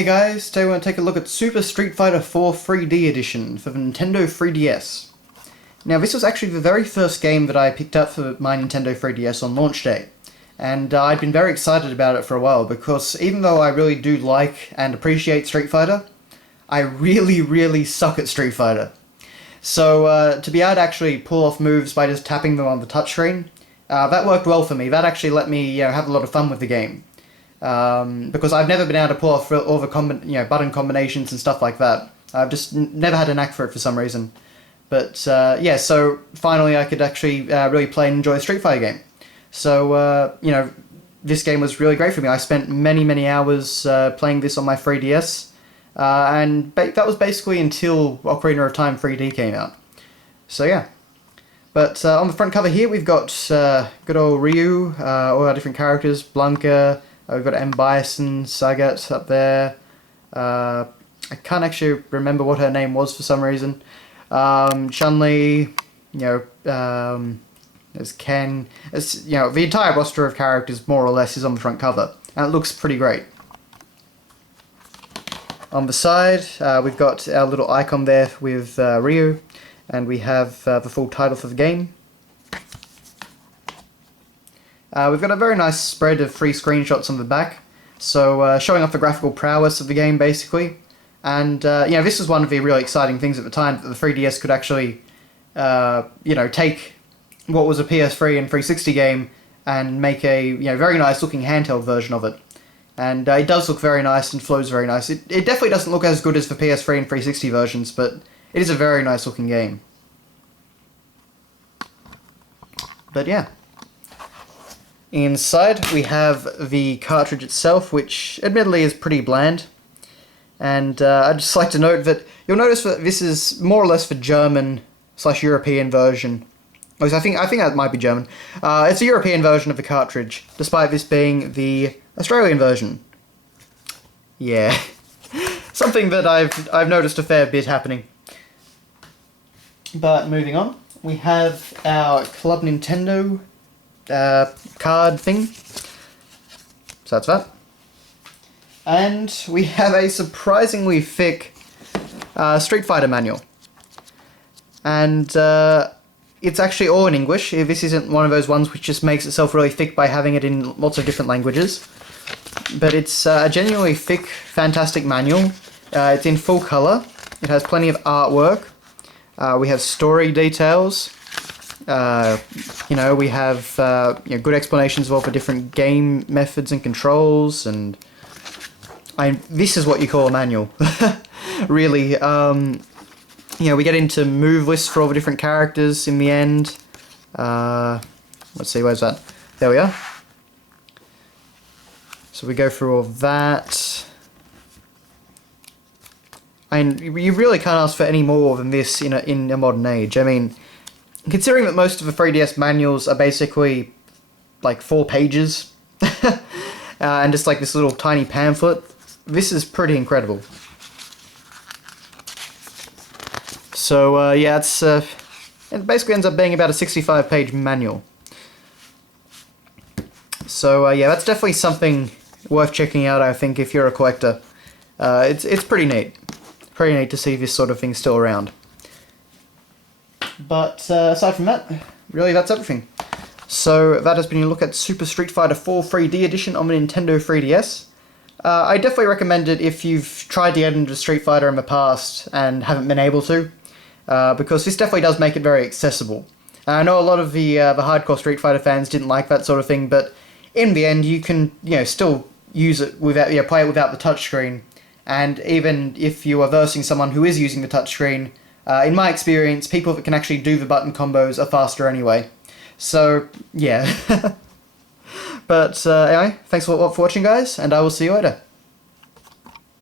Hey guys, today we're going to take a look at Super Street Fighter 4 3D Edition for the Nintendo 3DS. Now this was actually the very first game that I picked up for my Nintendo 3DS on launch day. And I'd been very excited about it for a while because even though I really do like and appreciate Street Fighter, I really suck at Street Fighter. So to be able to actually pull off moves by just tapping them on the touchscreen, that worked well for me. That actually let me have a lot of fun with the game. Because I've never been able to pull off all the button combinations and stuff like that. I've just never had a knack for it for some reason. But yeah, so finally I could actually really play and enjoy a Street Fighter game. So this game was really great for me. I spent many hours playing this on my 3DS, and that was basically until Ocarina of Time 3D came out. So yeah. But on the front cover here we've got good old Ryu, all our different characters, Blanca. We've got M. Bison, Sagat up there. I can't actually remember what her name was for some reason. Chun-Li, there's Ken. It's, the entire roster of characters more or less is on the front cover, and it looks pretty great. On the side, we've got our little icon there with Ryu, and we have the full title for the game. We've got a very nice spread of free screenshots on the back, so showing off the graphical prowess of the game, basically. And, this was one of the really exciting things at the time, that the 3DS could actually, take what was a PS3 and 360 game and make a, very nice looking handheld version of it. And it does look very nice and flows very nice. It definitely doesn't look as good as the PS3 and 360 versions, but it is a very nice looking game. But yeah. Inside we have the cartridge itself, which admittedly is pretty bland. And I'd just like to note that you'll notice that this is more or less the German/European version. I think that might be German. It's a European version of the cartridge, despite this being the Australian version. Yeah, something that I've noticed a fair bit happening. But moving on, we have our Club Nintendo card thing. So that's that. And we have a surprisingly thick Street Fighter manual. And it's actually all in English. This isn't one of those ones which just makes itself really thick by having it in lots of different languages. But it's a genuinely thick, fantastic manual. It's in full colour. It has plenty of artwork. We have story details. We have good explanations of all the different game methods and controls, and this is what you call a manual, really. We get into move lists for all the different characters in the end. Let's see, where's that? There we are. So we go through all that. And you really can't ask for any more than this in a modern age. I mean, considering that most of the 3DS manuals are basically like 4 pages, and just like this little tiny pamphlet, this is pretty incredible. So yeah, it basically ends up being about a 65-page manual. So yeah, that's definitely something worth checking out, I think, if you're a collector. It's pretty neat. Pretty neat to see this sort of thing still around. But aside from that, really that's everything. So that has been a look at Super Street Fighter 4 3D Edition on the Nintendo 3DS. I definitely recommend it if you've tried to get into Street Fighter in the past and haven't been able to, because this definitely does make it very accessible. I know a lot of the hardcore Street Fighter fans didn't like that sort of thing, but in the end you can still use it without play it without the touchscreen. And even if you are versing someone who is using the touchscreen, in my experience, people that can actually do the button combos are faster anyway. So, yeah. But anyway, thanks a lot for watching, guys, and I will see you later.